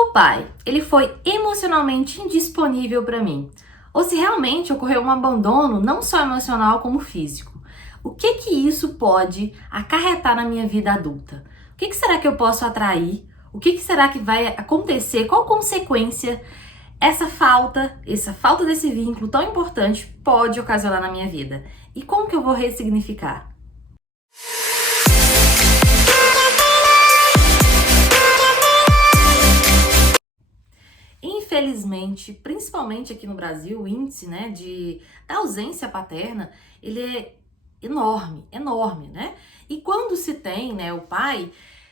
meu pai, ele foi emocionalmente indisponível para mim, ou se realmente ocorreu um abandono não só emocional como físico. O que que isso pode acarretar na minha vida adulta? O que que será que eu posso atrair? O que que será que vai acontecer? Qual consequência essa falta desse vínculo tão importante pode ocasionar na minha vida? E como que eu vou ressignificar? Infelizmente, principalmente aqui no Brasil, o índice, né, da ausência paterna, ele é enorme, enorme, né? E quando se tem, né, o pai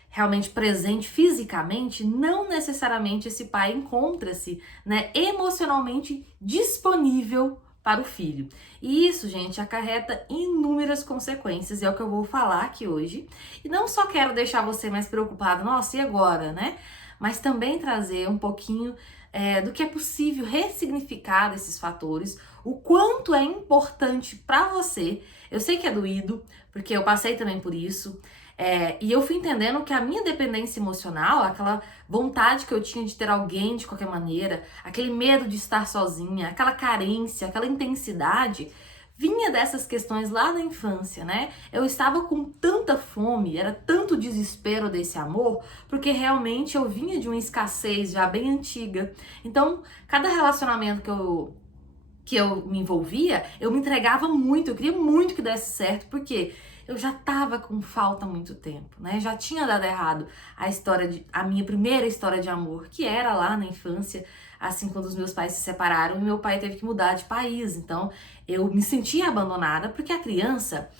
realmente presente fisicamente, não necessariamente esse pai encontra-se, né, emocionalmente disponível para o filho. E isso, gente, acarreta inúmeras consequências, e é o que eu vou falar aqui hoje. E não só quero deixar você mais preocupado, nossa, e agora, né? Mas também trazer um pouquinho do que é possível ressignificar desses fatores, o quanto é importante para você. Eu sei que é doído, porque eu passei também por isso, e eu fui entendendo que a minha dependência emocional, aquela vontade que eu tinha de ter alguém de qualquer maneira, aquele medo de estar sozinha, aquela carência, aquela intensidade, vinha dessas questões lá na infância, né? Eu estava com tanta fome, era tanto desespero desse amor, porque realmente eu vinha de uma escassez já bem antiga. Então, cada relacionamento que eu me envolvia, eu me entregava muito, eu queria muito que desse certo, porque eu já tava com falta há muito tempo, né? Já tinha dado errado a minha primeira história de amor, que era lá na infância, assim, quando os meus pais se separaram e meu pai teve que mudar de país. Então, eu me sentia abandonada, porque a criança,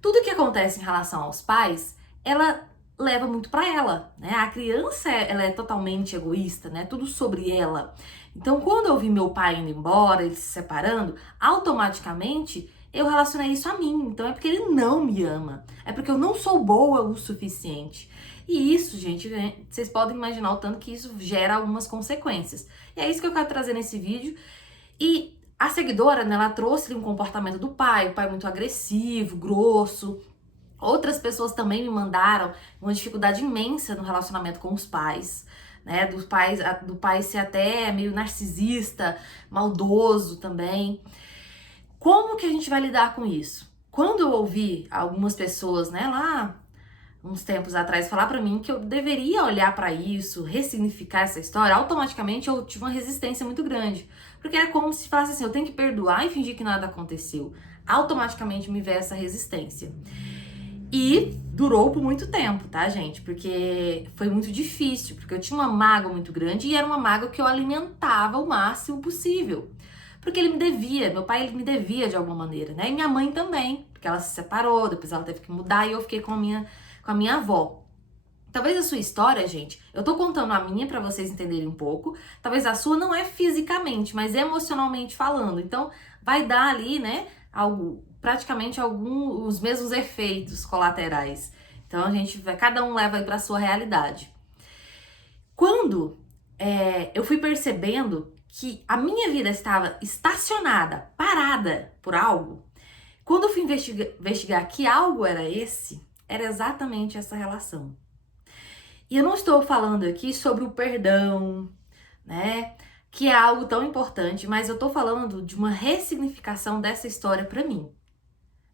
tudo que acontece em relação aos pais, ela leva muito pra ela, né? A criança, ela é totalmente egoísta, né? Tudo sobre ela. Então, quando eu vi meu pai indo embora, ele se separando, automaticamente eu relacionei isso a mim. Então, é porque ele não me ama. É porque eu não sou boa o suficiente. E isso, gente, né, vocês podem imaginar o tanto que isso gera algumas consequências. E é isso que eu quero trazer nesse vídeo. E a seguidora, né, ela trouxe um comportamento do pai, o pai muito agressivo, grosso. Outras pessoas também me mandaram uma dificuldade imensa no relacionamento com os pais, né? Do pai ser até meio narcisista, maldoso também. Como que a gente vai lidar com isso? Quando eu ouvi algumas pessoas, né, lá uns tempos atrás falar pra mim que eu deveria olhar pra isso, ressignificar essa história, automaticamente eu tive uma resistência muito grande, porque era como se falasse assim, eu tenho que perdoar e fingir que nada aconteceu. Automaticamente me veio essa resistência. E durou por muito tempo, tá, gente? Porque foi muito difícil, porque eu tinha uma mágoa muito grande e era uma mágoa que eu alimentava o máximo possível. Porque ele me devia, meu pai ele me devia de alguma maneira, né? E minha mãe também, porque ela se separou, depois ela teve que mudar e eu fiquei com a minha avó. Talvez a sua história, gente, eu tô contando a minha pra vocês entenderem um pouco. Talvez a sua não é fisicamente, mas emocionalmente falando. Então, vai dar ali, né, praticamente os mesmos efeitos colaterais. Então, cada um leva aí pra sua realidade. Quando eu fui percebendo que a minha vida estava estacionada, parada por algo, quando eu fui investigar que algo era esse, era exatamente essa relação. E eu não estou falando aqui sobre o perdão, né? Que é algo tão importante, mas eu tô falando de uma ressignificação dessa história pra mim.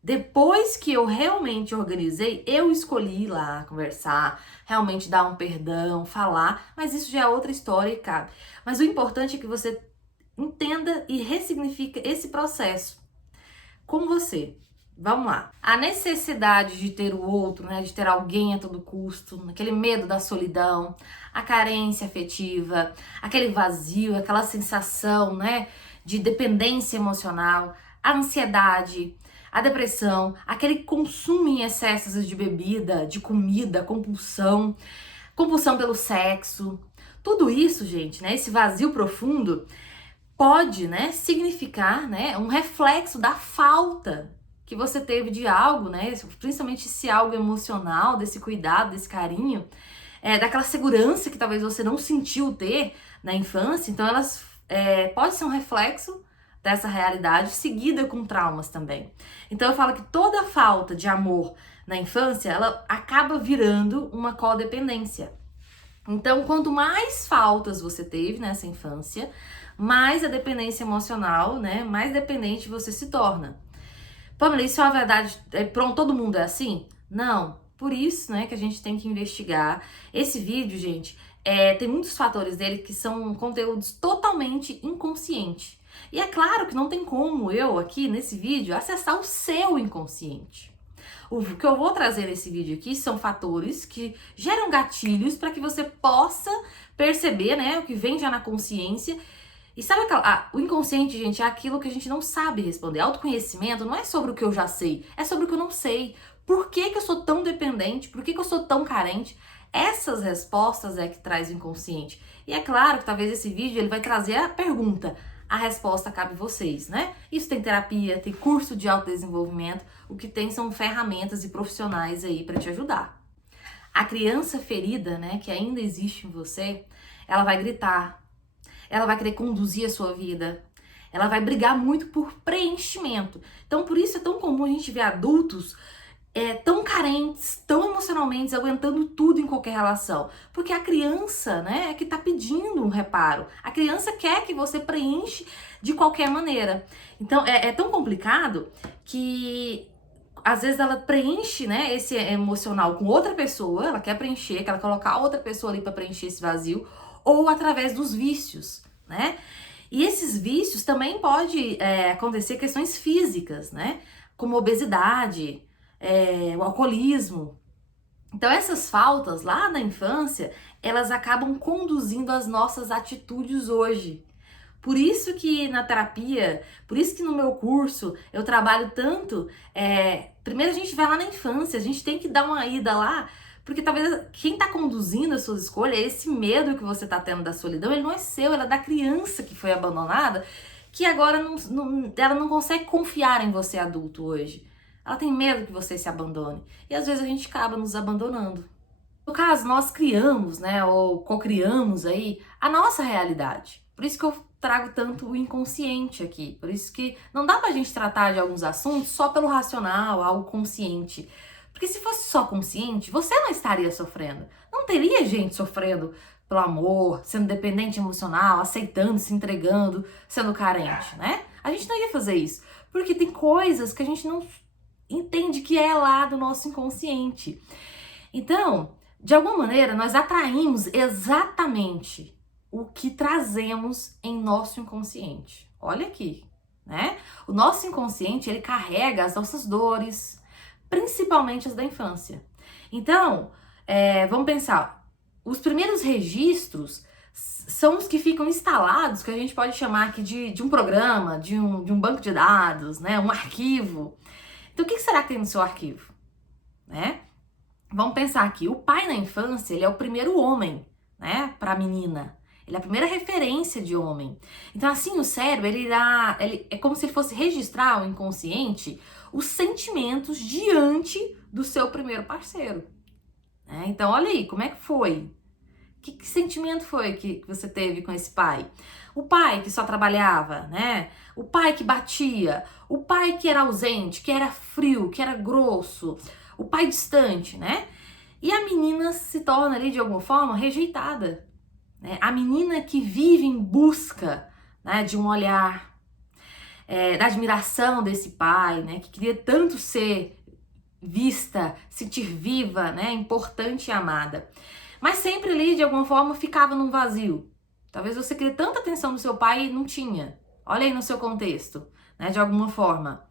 Depois que eu realmente organizei, eu escolhi ir lá conversar, realmente dar um perdão, falar, mas isso já é outra história e cabe. Mas o importante é que você entenda e ressignifique esse processo com você. Vamos lá. A necessidade de ter o outro, né, de ter alguém a todo custo, aquele medo da solidão, a carência afetiva, aquele vazio, aquela sensação, né, de dependência emocional, a ansiedade, a depressão, aquele consumo em excessos de bebida, de comida, compulsão pelo sexo. Tudo isso, gente, né, esse vazio profundo pode, né, significar, né, um reflexo da falta que você teve de algo, né, principalmente esse algo emocional, desse cuidado, desse carinho, daquela segurança que talvez você não sentiu ter na infância. Então, pode ser um reflexo dessa realidade, seguida com traumas também. Então, eu falo que toda falta de amor na infância, ela acaba virando uma codependência. Então, quanto mais faltas você teve nessa infância, mais a dependência emocional, né, mais dependente você se torna. Pamela, isso é uma verdade, pronto, todo mundo é assim? Não. Por isso, né, que a gente tem que investigar. Esse vídeo, gente, tem muitos fatores dele que são conteúdos totalmente inconscientes. E é claro que não tem como eu, aqui nesse vídeo, acessar o seu inconsciente. O que eu vou trazer nesse vídeo aqui são fatores que geram gatilhos para que você possa perceber, né, o que vem já na consciência. E sabe o inconsciente, gente, é aquilo que a gente não sabe responder. Autoconhecimento não é sobre o que eu já sei, é sobre o que eu não sei. Por que eu sou tão dependente? Por que eu sou tão carente? Essas respostas é que traz o inconsciente. E é claro que talvez esse vídeo ele vai trazer a pergunta. A resposta cabe a vocês, né? Isso tem terapia, tem curso de autodesenvolvimento. O que tem são ferramentas e profissionais aí para te ajudar. A criança ferida, né, que ainda existe em você, ela vai gritar. Ela vai querer conduzir a sua vida. Ela vai brigar muito por preenchimento. Então, por isso é tão comum a gente ver adultos tão carentes, tão emocionalmente, aguentando tudo em qualquer relação. Porque a criança, né, é que tá pedindo um reparo. A criança quer que você preenche de qualquer maneira. Então, é tão complicado que às vezes ela preenche, né, esse emocional com outra pessoa, ela quer preencher, quer colocar outra pessoa ali para preencher esse vazio, ou através dos vícios, né? E esses vícios também pode acontecer questões físicas, né? Como obesidade, o alcoolismo. Então essas faltas lá na infância, elas acabam conduzindo as nossas atitudes hoje. Por isso que na terapia, por isso que no meu curso eu trabalho tanto. Primeiro a gente vai lá na infância, a gente tem que dar uma ida lá, porque talvez quem tá conduzindo as suas escolhas, esse medo que você tá tendo da solidão, ele não é seu, ele é da criança que foi abandonada, que agora ela não consegue confiar em você adulto hoje. Ela tem medo que você se abandone. E às vezes a gente acaba nos abandonando. No caso, nós criamos, né, ou co-criamos aí a nossa realidade. Por isso que eu trago tanto o inconsciente aqui. Por isso que não dá pra gente tratar de alguns assuntos só pelo racional, algo consciente. Porque se fosse só consciente, você não estaria sofrendo. Não teria gente sofrendo pelo amor, sendo dependente emocional, aceitando, se entregando, sendo carente, né? A gente não ia fazer isso. Porque tem coisas que a gente não entende que é lá do nosso inconsciente. Então, de alguma maneira, nós atraímos exatamente o que trazemos em nosso inconsciente. Olha aqui, né? O nosso inconsciente, ele carrega as nossas dores, principalmente as da infância. Então, vamos pensar, os primeiros registros são os que ficam instalados, que a gente pode chamar aqui de um programa, de um banco de dados, né? Um arquivo. Então, o que será que tem no seu arquivo? Né? Vamos pensar aqui, o pai na infância, ele é o primeiro homem, né, para a menina. Ele é a primeira referência de homem. Então, assim, o cérebro, ele é como se ele fosse registrar o inconsciente, os sentimentos diante do seu primeiro parceiro. Né? Então, olha aí, como é que foi? Que sentimento foi que você teve com esse pai? O pai que só trabalhava, né? O pai que batia, o pai que era ausente, que era frio, que era grosso, o pai distante, né? E a menina se torna ali de alguma forma rejeitada, né? A menina que vive em busca, né, de um olhar, da admiração desse pai, né? Que queria tanto ser vista, sentir viva, né? Importante e amada. Mas sempre ali, de alguma forma, ficava num vazio. Talvez você queria tanta atenção do seu pai e não tinha. Olha aí no seu contexto, né? De alguma forma.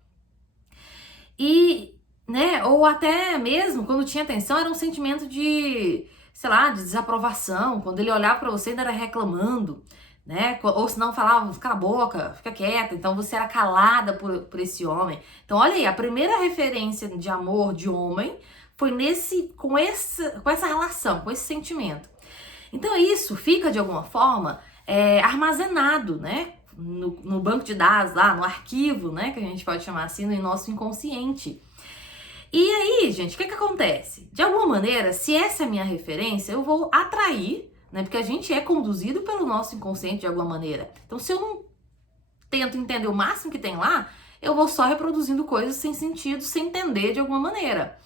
E, né? Ou até mesmo, quando tinha atenção, era um sentimento de, sei lá, de desaprovação. Quando ele olhava pra você, ainda era reclamando, né? Ou se não falava, cala a boca, fica quieta. Então você era calada por esse homem. Então olha aí, a primeira referência de amor de homem foi com essa relação, com esse sentimento. Então isso fica de alguma forma armazenado, né? No banco de dados lá, no arquivo, né? Que a gente pode chamar assim, no nosso inconsciente. E aí, gente, o que acontece? De alguma maneira, se essa é a minha referência, eu vou atrair, né? Porque a gente é conduzido pelo nosso inconsciente de alguma maneira. Então, se eu não tento entender o máximo que tem lá, eu vou só reproduzindo coisas sem sentido, sem entender de alguma maneira.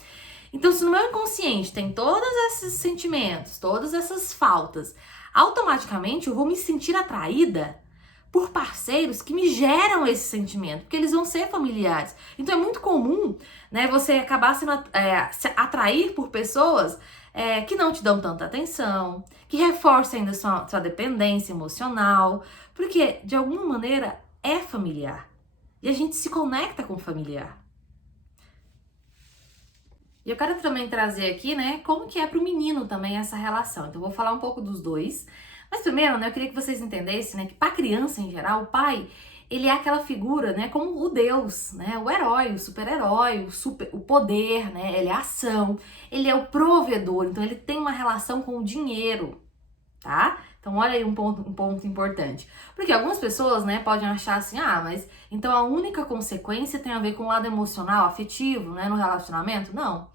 Então, se no meu inconsciente tem todos esses sentimentos, todas essas faltas, automaticamente eu vou me sentir atraída por parceiros que me geram esse sentimento, porque eles vão ser familiares. Então é muito comum, né, você acabar se atrair por pessoas que não te dão tanta atenção, que reforçam ainda sua dependência emocional, porque de alguma maneira é familiar. E a gente se conecta com o familiar. E eu quero também trazer aqui, né, como que é para o menino também essa relação. Então eu vou falar um pouco dos dois. Mas primeiro, né, eu queria que vocês entendessem, né, que para criança em geral, o pai, ele é aquela figura, né, como o Deus, né, o herói, o super-herói, o poder, né, ele é a ação, ele é o provedor, então ele tem uma relação com o dinheiro, tá? Então olha aí um ponto importante. Porque algumas pessoas, né, podem achar assim, mas então a única consequência tem a ver com o lado emocional, afetivo, né, no relacionamento? Não.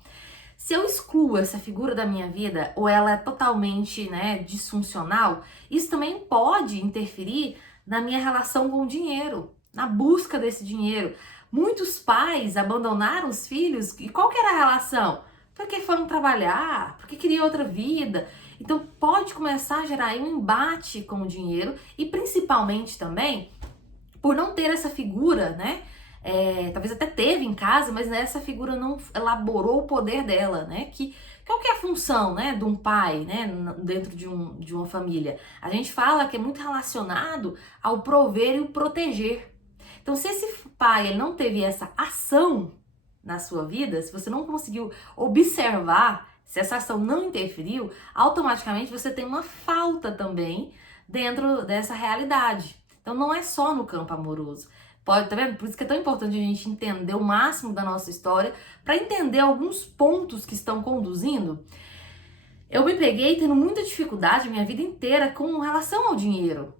Se eu excluo essa figura da minha vida ou ela é totalmente, né, disfuncional, isso também pode interferir na minha relação com o dinheiro, na busca desse dinheiro. Muitos pais abandonaram os filhos e qual que era a relação? Porque foram trabalhar, porque queriam outra vida. Então pode começar a gerar aí um embate com o dinheiro e principalmente também por não ter essa figura, né? Talvez até teve em casa, mas né, essa figura não elaborou o poder dela, né? Qual que é a função, né, de um pai, né, dentro de uma família? A gente fala que é muito relacionado ao prover e o proteger. Então, se esse pai ele não teve essa ação na sua vida, se você não conseguiu observar, se essa ação não interferiu, automaticamente você tem uma falta também dentro dessa realidade. Então, não é só no campo amoroso. Tá vendo? Por isso que é tão importante a gente entender o máximo da nossa história, para entender alguns pontos que estão conduzindo. Eu me peguei tendo muita dificuldade a minha vida inteira com relação ao dinheiro.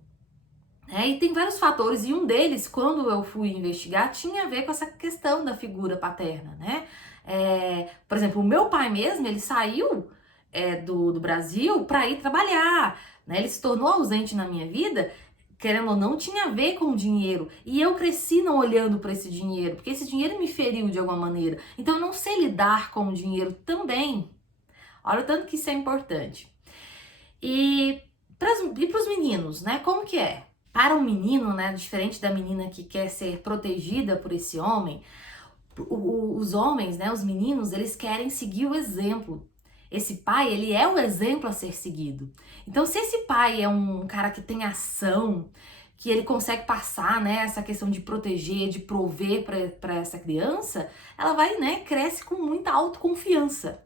E tem vários fatores, e um deles, quando eu fui investigar, tinha a ver com essa questão da figura paterna, né? Por exemplo, o meu pai mesmo, ele saiu do Brasil para ir trabalhar, né? Ele se tornou ausente na minha vida, querendo ou não, tinha a ver com o dinheiro. E eu cresci não olhando para esse dinheiro, porque esse dinheiro me feriu de alguma maneira. Então eu não sei lidar com o dinheiro também. Olha o tanto que isso é importante. E para os meninos, né? Como que é? Para um menino, né? Diferente da menina que quer ser protegida por esse homem, os homens, né? Os meninos, eles querem seguir o exemplo. Esse pai, ele é o exemplo a ser seguido. Então, se esse pai é um cara que tem ação, que ele consegue passar, né, essa questão de proteger, de prover para essa criança, ela vai, né, cresce com muita autoconfiança.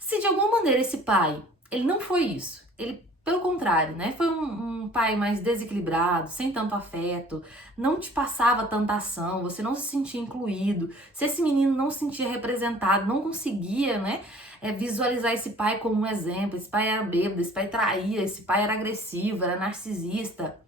Se de alguma maneira esse pai, ele não foi isso, ele pelo contrário, né? Foi um pai mais desequilibrado, sem tanto afeto, não te passava tanta ação, você não se sentia incluído. Se esse menino não se sentia representado, não conseguia, né? Visualizar esse pai como um exemplo. Esse pai era bêbado, esse pai traía, esse pai era agressivo, era narcisista.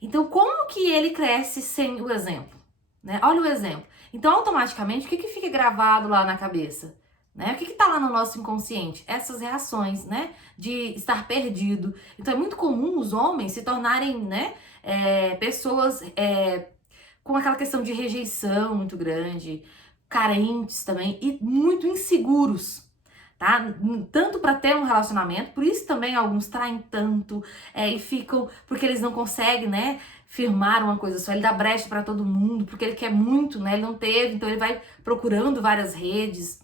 Então, como que ele cresce sem o exemplo? Né? Olha o exemplo. Então, automaticamente, o que fica gravado lá na cabeça? Né? O que está lá no nosso inconsciente? Essas reações, né? De estar perdido. Então é muito comum os homens se tornarem, né? Pessoas com aquela questão de rejeição muito grande, carentes também e muito inseguros. Tá? Tanto para ter um relacionamento, por isso também alguns traem tanto e ficam, porque eles não conseguem, né, firmar uma coisa só, ele dá brecha para todo mundo, porque ele quer muito, né, ele não teve, então ele vai procurando várias redes,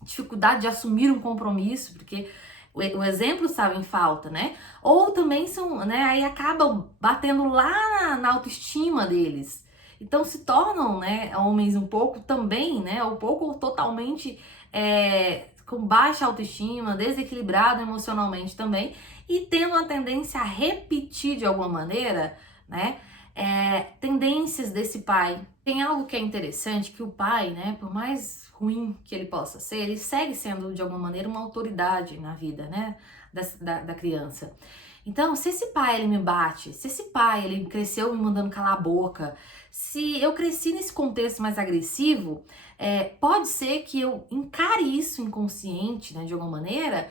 dificuldade de assumir um compromisso, porque o exemplo estava em falta, né? Ou também são, né? Aí acabam batendo lá na autoestima deles. Então se tornam, né? Homens um pouco também, né? Um pouco ou totalmente com baixa autoestima, desequilibrado emocionalmente também e tendo a tendência a repetir de alguma maneira, né? Tendências desse pai. Tem algo que é interessante, que o pai, né, por mais ruim que ele possa ser, ele segue sendo de alguma maneira uma autoridade na vida, né, da criança. Então, se esse pai ele me bate, se esse pai ele cresceu me mandando calar a boca, se eu cresci nesse contexto mais agressivo, pode ser que eu encare isso inconsciente, né, de alguma maneira,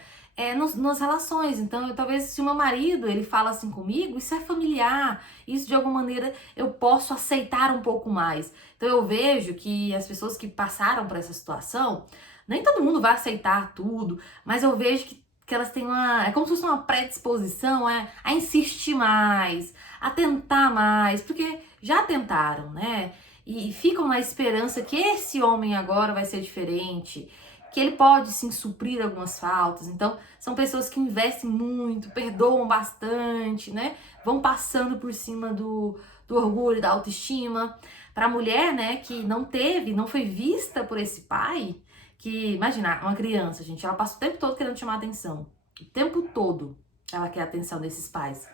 nas relações. Então, talvez se o meu marido ele fala assim comigo, isso é familiar, isso de alguma maneira eu posso aceitar um pouco mais. Então eu vejo que as pessoas que passaram por essa situação, Nem todo mundo vai aceitar tudo, mas eu vejo que elas têm é como se fosse uma predisposição a insistir mais, a tentar mais, porque já tentaram, né? E ficam na esperança que esse homem agora vai ser diferente, que ele pode sim suprir algumas faltas. Então, são pessoas que investem muito, perdoam bastante, né? Vão passando por cima do orgulho, da autoestima. Para a mulher, né, que não foi vista por esse pai, que, imagina, uma criança, gente, ela passa o tempo todo querendo chamar atenção. O tempo todo ela quer a atenção desses pais.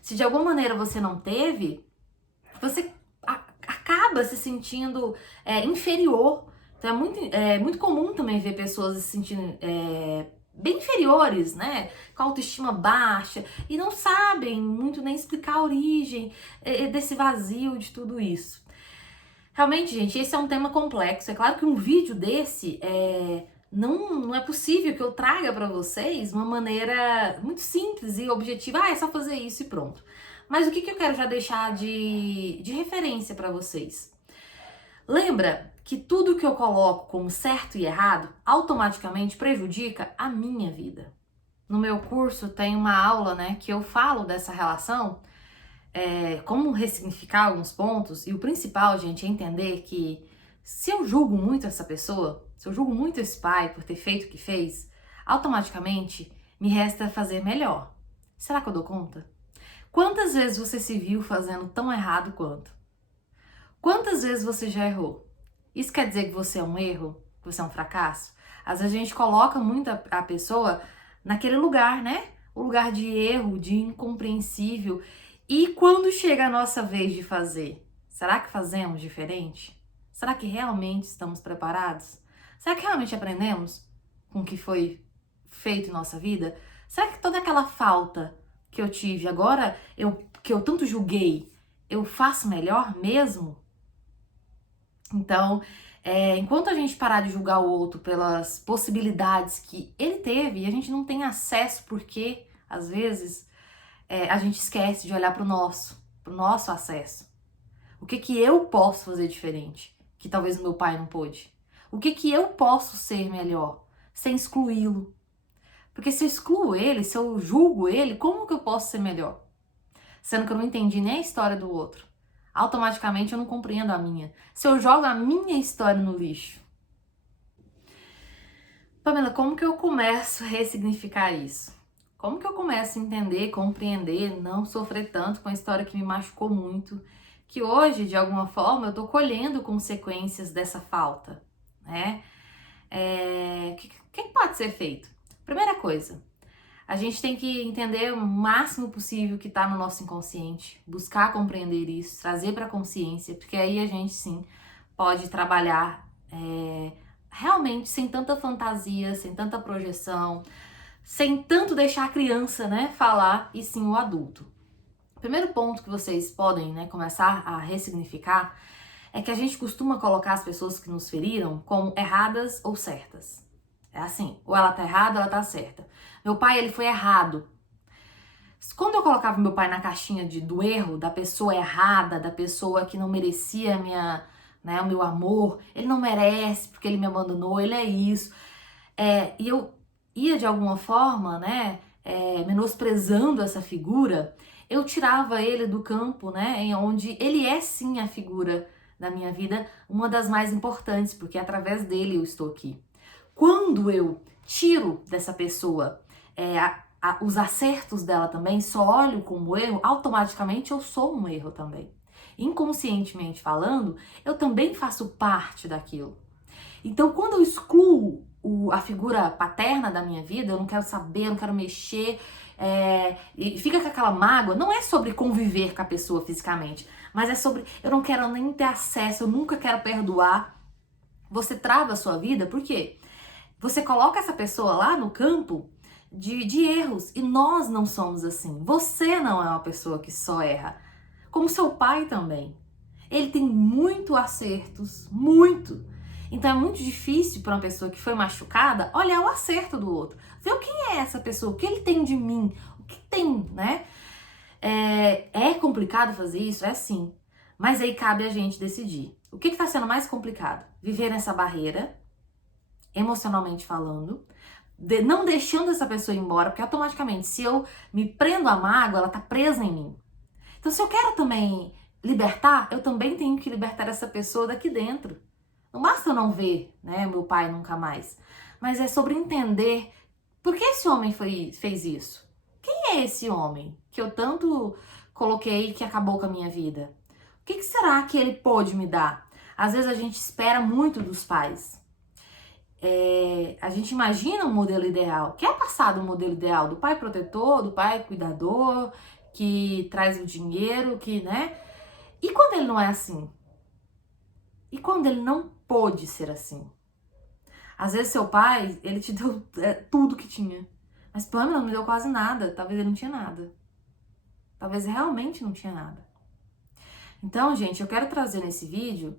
Se de alguma maneira você não teve, você acaba se sentindo inferior. Então é muito comum também ver pessoas se sentindo bem inferiores, né? Com autoestima baixa e não sabem muito nem explicar a origem desse vazio, de tudo isso. Realmente, gente, esse é um tema complexo. É claro que um vídeo desse não é possível que eu traga para vocês uma maneira muito simples e objetiva. Ah, é só fazer isso e pronto. Mas o que eu quero já deixar de referência para vocês? Lembra que tudo que eu coloco como certo e errado automaticamente prejudica a minha vida. No meu curso tem uma aula, né, que eu falo dessa relação, como ressignificar alguns pontos, e o principal, gente, é entender que se eu julgo muito essa pessoa, se eu julgo muito esse pai por ter feito o que fez, automaticamente me resta fazer melhor. Será que eu dou conta? Quantas vezes você se viu fazendo tão errado quanto? Quantas vezes você já errou? Isso quer dizer que você é um erro? Que você é um fracasso? Às vezes a gente coloca muito a pessoa naquele lugar, né? O lugar de erro, de incompreensível. E quando chega a nossa vez de fazer, será que fazemos diferente? Será que realmente estamos preparados? Será que realmente aprendemos com o que foi feito em nossa vida? Será que toda aquela falta que eu tive agora, que eu tanto julguei, eu faço melhor mesmo? Então, enquanto a gente parar de julgar o outro pelas possibilidades que ele teve, e a gente não tem acesso porque, às vezes, a gente esquece de olhar pro nosso acesso. O que eu posso fazer diferente, que talvez o meu pai não pôde? O que eu posso ser melhor, sem excluí-lo? Porque se eu excluo ele, se eu julgo ele, como que eu posso ser melhor? Sendo que eu não entendi nem a história do outro. Automaticamente eu não compreendo a minha. Se eu jogo a minha história no lixo. Pamela, como que eu começo a ressignificar isso? Como que eu começo a entender, compreender, não sofrer tanto com a história que me machucou muito, que hoje, de alguma forma, eu tô colhendo consequências dessa falta, né? O que pode ser feito? Primeira coisa, a gente tem que entender o máximo possível que está no nosso inconsciente, buscar compreender isso, trazer para a consciência, porque aí a gente sim pode trabalhar realmente sem tanta fantasia, sem tanta projeção, sem tanto deixar a criança, né, falar, e sim o adulto. O primeiro ponto que vocês podem, né, começar a ressignificar é que a gente costuma colocar as pessoas que nos feriram como erradas ou certas. É assim, ou ela tá errada ou ela tá certa. Meu pai, ele foi errado. Quando eu colocava meu pai na caixinha do erro, da pessoa errada, da pessoa que não merecia o meu amor, ele não merece porque ele me abandonou, ele é isso. E eu ia de alguma forma, né, menosprezando essa figura, eu tirava ele do campo, né, em onde ele é sim a figura da minha vida, uma das mais importantes, porque através dele eu estou aqui. Quando eu tiro dessa pessoa os acertos dela também, só olho como erro, automaticamente eu sou um erro também. Inconscientemente falando, eu também faço parte daquilo. Então, quando eu excluo a figura paterna da minha vida, eu não quero saber, eu não quero mexer, e fica com aquela mágoa, não é sobre conviver com a pessoa fisicamente, mas é sobre, eu não quero nem ter acesso, eu nunca quero perdoar. Você trava a sua vida, por quê? Você coloca essa pessoa lá no campo de erros, e nós não somos assim. Você não é uma pessoa que só erra, como seu pai também. Ele tem muito acertos, muito. Então é muito difícil para uma pessoa que foi machucada olhar o acerto do outro. Ver o que é essa pessoa, o que ele tem de mim, o que tem, né? É complicado fazer isso? É sim. Mas aí cabe a gente decidir. O que está sendo mais complicado? Viver nessa barreira emocionalmente falando, não deixando essa pessoa ir embora, porque automaticamente, se eu me prendo a mágoa, ela tá presa em mim. Então, se eu quero também libertar, eu também tenho que libertar essa pessoa daqui dentro. Não basta eu não ver, né, meu pai nunca mais. Mas é sobre entender por que esse homem fez isso. Quem é esse homem que eu tanto coloquei que acabou com a minha vida? O que será que ele pôde me dar? Às vezes a gente espera muito dos pais. A gente imagina um modelo ideal. Que é passado o modelo ideal do pai protetor, do pai cuidador, que traz o dinheiro, que, né? E quando ele não é assim? E quando ele não pôde ser assim? Às vezes seu pai, ele te deu tudo que tinha. Mas Pamela não me deu quase nada. Talvez ele não tinha nada. Talvez realmente não tinha nada. Então, gente, eu quero trazer nesse vídeo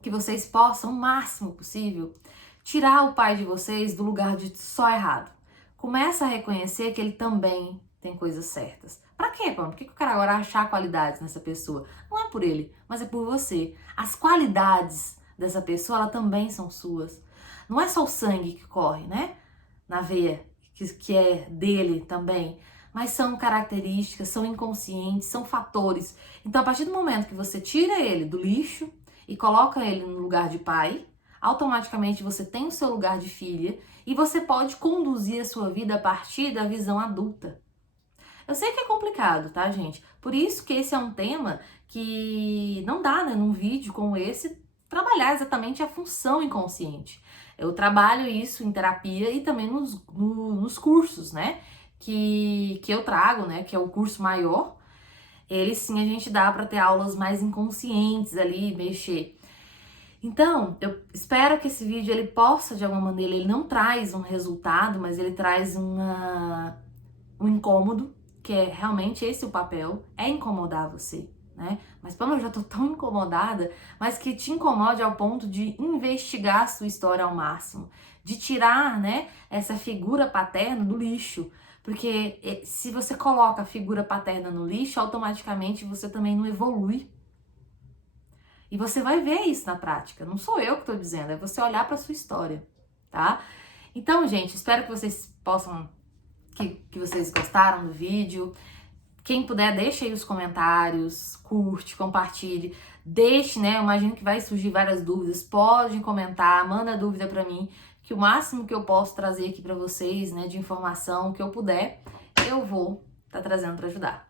que vocês possam, o máximo possível, tirar o pai de vocês do lugar de só errado. Começa a reconhecer que ele também tem coisas certas. Pra quê, Pamela? Por que eu quero agora achar qualidades nessa pessoa? Não é por ele, mas é por você. As qualidades dessa pessoa, elas também são suas. Não é só o sangue que corre, né? Na veia, que é dele também. Mas são características, são inconscientes, são fatores. Então, a partir do momento que você tira ele do lixo e coloca ele no lugar de pai, automaticamente você tem o seu lugar de filha e você pode conduzir a sua vida a partir da visão adulta. Eu sei que é complicado, tá, gente? Por isso que esse é um tema que não dá, né, num vídeo como esse, trabalhar exatamente a função inconsciente. Eu trabalho isso em terapia e também nos cursos, né, que eu trago, né, que é o curso maior. Ele sim a gente dá para ter aulas mais inconscientes ali, mexer. Então, eu espero que esse vídeo ele possa, de alguma maneira, ele não traz um resultado, mas ele traz um incômodo, que é realmente esse o papel, é incomodar você, né? Mas como eu já tô tão incomodada, mas que te incomode ao ponto de investigar a sua história ao máximo, de tirar, né, essa figura paterna do lixo, porque se você coloca a figura paterna no lixo, automaticamente você também não evolui. E você vai ver isso na prática. Não sou eu que tô dizendo, é você olhar para sua história, tá? Então, gente, espero que vocês possam que vocês gostaram do vídeo. Quem puder, deixe aí os comentários, curte, compartilhe, deixe, né? Eu imagino que vai surgir várias dúvidas. Pode comentar, manda dúvida pra mim, que o máximo que eu posso trazer aqui pra vocês, né, de informação, que eu puder, eu vou estar trazendo pra ajudar.